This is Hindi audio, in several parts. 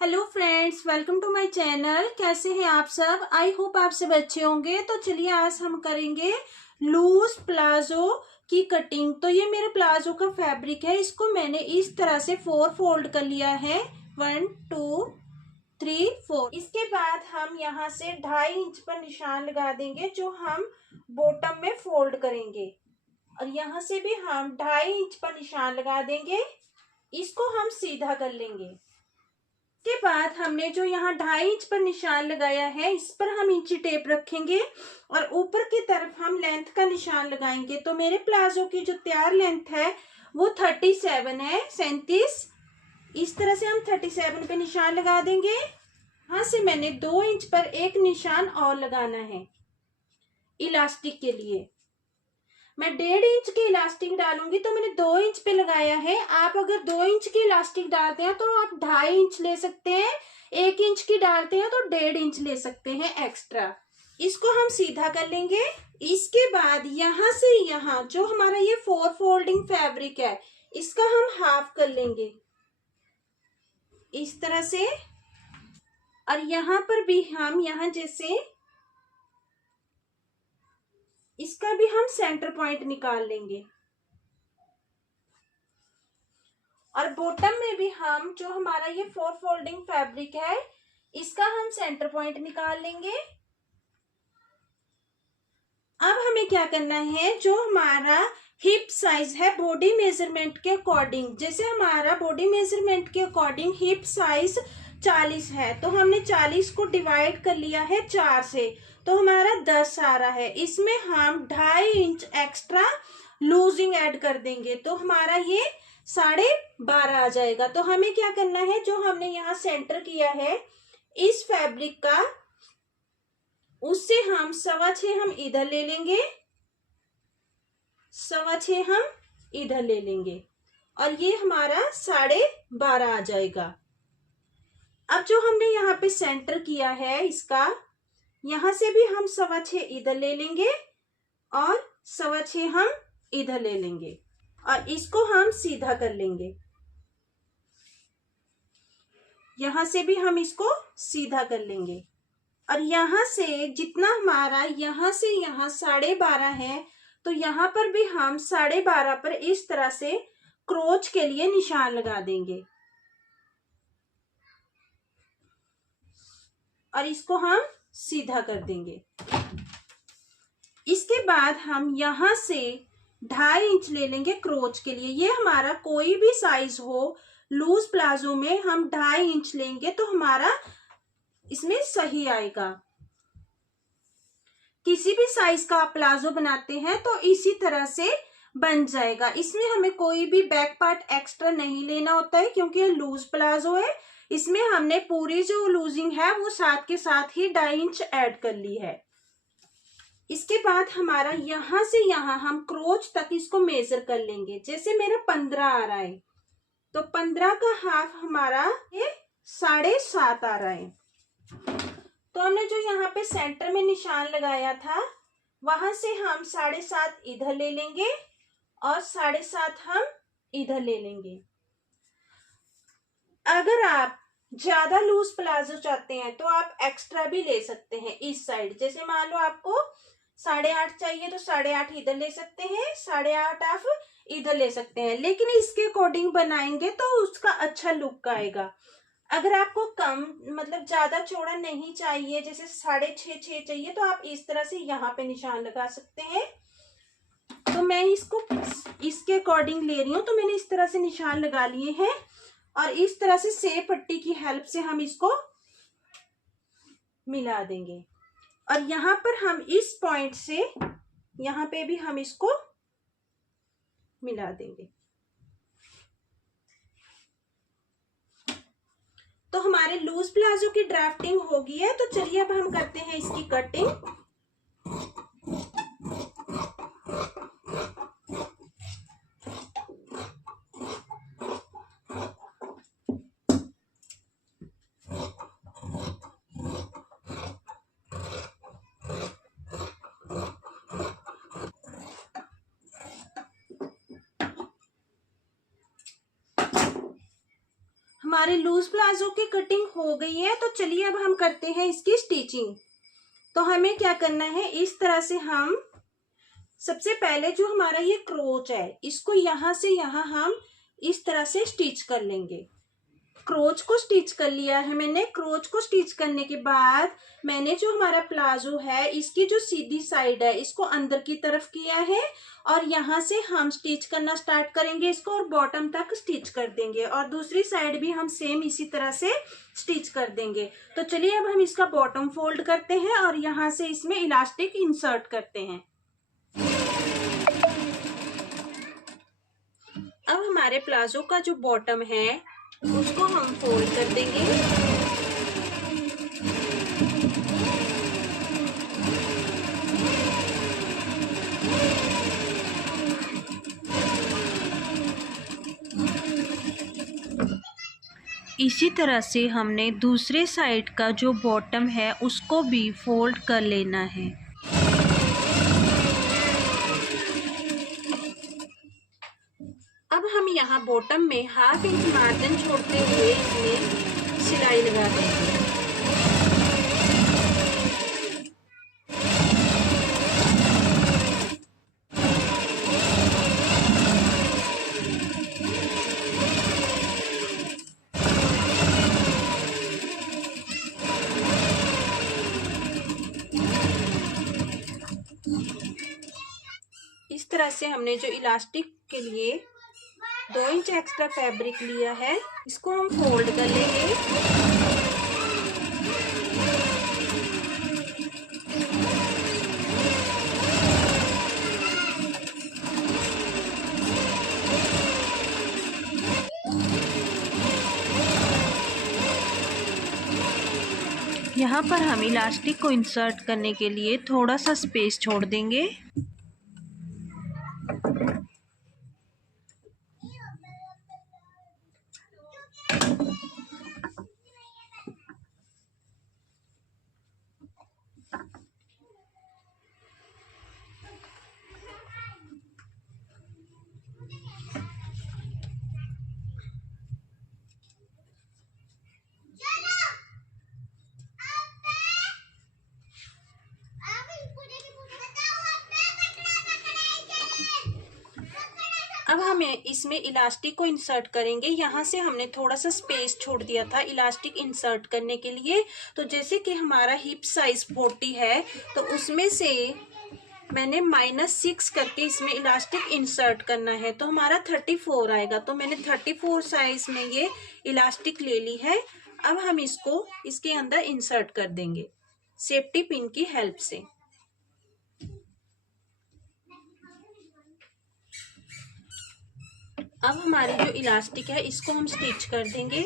Hello friends, welcome to my channel. कैसे हैं आप सब? आई होप आप सब अच्छे होंगे। तो चलिए आज हम करेंगे लूज प्लाजो की कटिंग। तो ये मेरे प्लाजो का फैब्रिक है, इसको मैंने इस तरह से 4 फोल्ड कर लिया है। 1 2 3 4। इसके बाद हम यहाँ से 2.5 इंच पर निशान लगा देंगे जो हम बॉटम में फोल्ड करेंगे, और यहाँ से भी हम 2.5 इंच पर निशान लगा देंगे। इसको हम सीधा कर लेंगे। के बाद हमने जो यहाँ 2.5 इंच पर निशान लगाया है, इस पर हम इंची टेप रखेंगे और ऊपर की तरफ हम लेंथ का निशान लगाएंगे। तो मेरे प्लाजो की जो तैयार लेंथ है वो 37 है, 37। इस तरह से हम 37 पे निशान लगा देंगे। यहाँ से मैंने 2 इंच पर एक निशान और लगाना है इलास्टिक के लिए। मैं 1.5 इंच की इलास्टिक डालूंगी, तो मैंने 2 इंच पे लगाया है। आप अगर 2 इंच की इलास्टिक डालते हैं तो आप 2.5 इंच ले सकते हैं। 1 इंच की डालते हैं तो 1.5 इंच ले सकते हैं एक्स्ट्रा। इसको हम सीधा कर लेंगे। इसके बाद यहाँ से यहाँ जो हमारा ये 4 फोल्डिंग फैब्रिक है, इसका हम हाफ कर लेंगे इस तरह से। और यहाँ पर भी हम यहाँ जैसे इसका भी हम सेंटर पॉइंट निकाल लेंगे। और बॉटम में भी हम जो हमारा ये 4 फोल्डिंग फैब्रिक है, इसका हम सेंटर पॉइंट निकाल लेंगे। अब हमें क्या करना है, जो हमारा हिप साइज है बॉडी मेजरमेंट के अकॉर्डिंग, जैसे हमारा बॉडी मेजरमेंट के अकॉर्डिंग हिप साइज 40 है, तो हमने 40 को डिवाइड कर लिया है 4 से, तो हमारा 10 आ रहा है। इसमें हम 2.5 इंच एक्स्ट्रा लूजिंग ऐड कर देंगे, तो हमारा ये 12.5 आ जाएगा। तो हमें क्या करना है, जो हमने यहाँ सेंटर किया है इस फैब्रिक का, उससे हम 6.25 हम इधर ले लेंगे, 6.25 हम इधर ले लेंगे, और ये हमारा 12.5 आ जाएगा। अब जो हमने यहाँ पे सेंटर किया है इसका, यहां से भी हम 6.25 इधर ले लेंगे और 6.25 हम इधर ले लेंगे, और इसको हम सीधा कर लेंगे। यहां से भी हम इसको सीधा कर लेंगे, और यहां से जितना हमारा यहां से यहां 12.5 है, तो यहां पर भी हम 12.5 पर इस तरह से क्रोच के लिए निशान लगा देंगे, और इसको हम सीधा कर देंगे। इसके बाद हम यहां से 2.5 इंच ले लेंगे क्रोच के लिए। ये हमारा कोई भी साइज हो, लूज प्लाजो में हम 2.5 इंच लेंगे तो हमारा इसमें सही आएगा। किसी भी साइज का आप प्लाजो बनाते हैं तो इसी तरह से बन जाएगा। इसमें हमें कोई भी बैक पार्ट एक्स्ट्रा नहीं लेना होता है, क्योंकि ये लूज प्लाजो है। इसमें हमने पूरी जो लूजिंग है वो साथ के साथ ही 2.5 इंच ऐड कर ली है। इसके बाद हमारा यहां से यहां हम क्रोच तक इसको मेजर कर लेंगे। जैसे मेरा 15 आ रहा है, तो 15 का हाफ हमारा ये 7.5 आ रहा है। तो हमने जो यहाँ पे सेंटर में निशान लगाया था, वहां से हम 7.5 इधर ले लेंगे और 7.5 हम इधर ले लेंगे। अगर आप ज्यादा लूज प्लाजो चाहते हैं तो आप एक्स्ट्रा भी ले सकते हैं इस साइड। जैसे मान लो आपको 8.5 चाहिए तो 8.5 इधर ले सकते हैं, 8.5 आप इधर ले सकते हैं, लेकिन इसके अकॉर्डिंग बनाएंगे तो उसका अच्छा लुक आएगा। अगर आपको कम मतलब ज्यादा चौड़ा नहीं चाहिए, जैसे 6.5 चाहिए, तो आप इस तरह से यहाँ पे निशान लगा सकते हैं। तो मैं इसको इसके अकॉर्डिंग ले रही हूँ, तो मैंने इस तरह से निशान लगा लिए हैं, और इस तरह से सेब पट्टी की हेल्प से हम इसको मिला देंगे। और यहाँ पर हम इस पॉइंट से यहाँ पे भी हम इसको मिला देंगे। तो हमारे लूज प्लाजो की ड्राफ्टिंग हो गई है। तो चलिए अब हम करते हैं इसकी कटिंग। हमारे लूज प्लाजो की कटिंग हो गई है। तो चलिए अब हम करते हैं इसकी स्टिचिंग। तो हमें क्या करना है, इस तरह से हम सबसे पहले जो हमारा ये क्रोच है इसको यहाँ से यहाँ हम इस तरह से स्टिच कर लेंगे। क्रोच को स्टिच कर लिया है मैंने। क्रोच को स्टिच करने के बाद मैंने जो हमारा प्लाजो है इसकी जो सीधी साइड है इसको अंदर की तरफ किया है और यहाँ से हम स्टिच करना स्टार्ट करेंगे इसको और बॉटम तक स्टिच कर देंगे और दूसरी साइड भी हम सेम इसी तरह से स्टिच कर देंगे। तो चलिए अब हम इसका बॉटम फोल्ड करते हैं और यहाँ से इसमें इलास्टिक इंसर्ट करते हैं। अब हमारे प्लाजो का जो बॉटम है उसको हम फोल्ड कर देंगे। इसी तरह से हमने दूसरे साइड का जो बॉटम है उसको भी फोल्ड कर लेना है। अब हम यहाँ बॉटम में 1/2 इंच मार्जिन छोड़ते हुए इसमें सिलाई लगा देंगे। इस तरह से हमने जो इलास्टिक के लिए 2 इंच एक्स्ट्रा फैब्रिक लिया है इसको हम फोल्ड कर लेंगे। यहाँ पर हम इलास्टिक को इंसर्ट करने के लिए थोड़ा सा स्पेस छोड़ देंगे। अब हम इसमें इलास्टिक को इंसर्ट करेंगे। यहाँ से हमने थोड़ा सा स्पेस छोड़ दिया था इलास्टिक इंसर्ट करने के लिए। तो जैसे कि हमारा हिप साइज 40 है तो उसमें से मैंने -6 करके इसमें इलास्टिक इंसर्ट करना है तो हमारा 34 आएगा। तो मैंने 34 साइज में ये इलास्टिक ले ली है। अब हम इसको इसके अंदर इंसर्ट कर देंगे सेफ्टी पिन की हेल्प से। अब हमारी जो इलास्टिक है इसको हम स्टिच कर देंगे।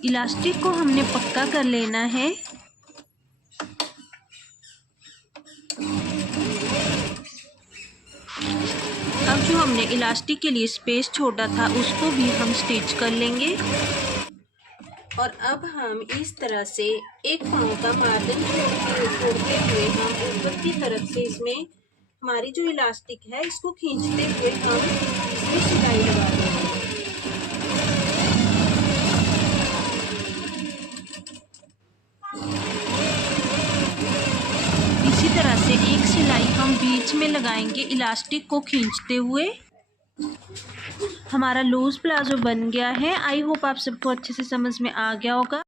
इलास्टिक को हमने पक्का कर लेना है। अब जो हमने इलास्टिक के लिए स्पेस छोड़ा था उसको भी हम स्टिच कर लेंगे और अब हम इस तरह से एक पाँव का मार्जिन छोड़ते हुए हम ऊपर की तरफ से इसमें हमारी जो इलास्टिक है इसको खींचते हुए हम इसमें सिलाई लगा देंगे। इसी तरह से एक सिलाई हम बीच में लगाएंगे इलास्टिक को खींचते हुए। हमारा लूज प्लाजो बन गया है। आई होप आप सबको अच्छे से समझ में आ गया होगा।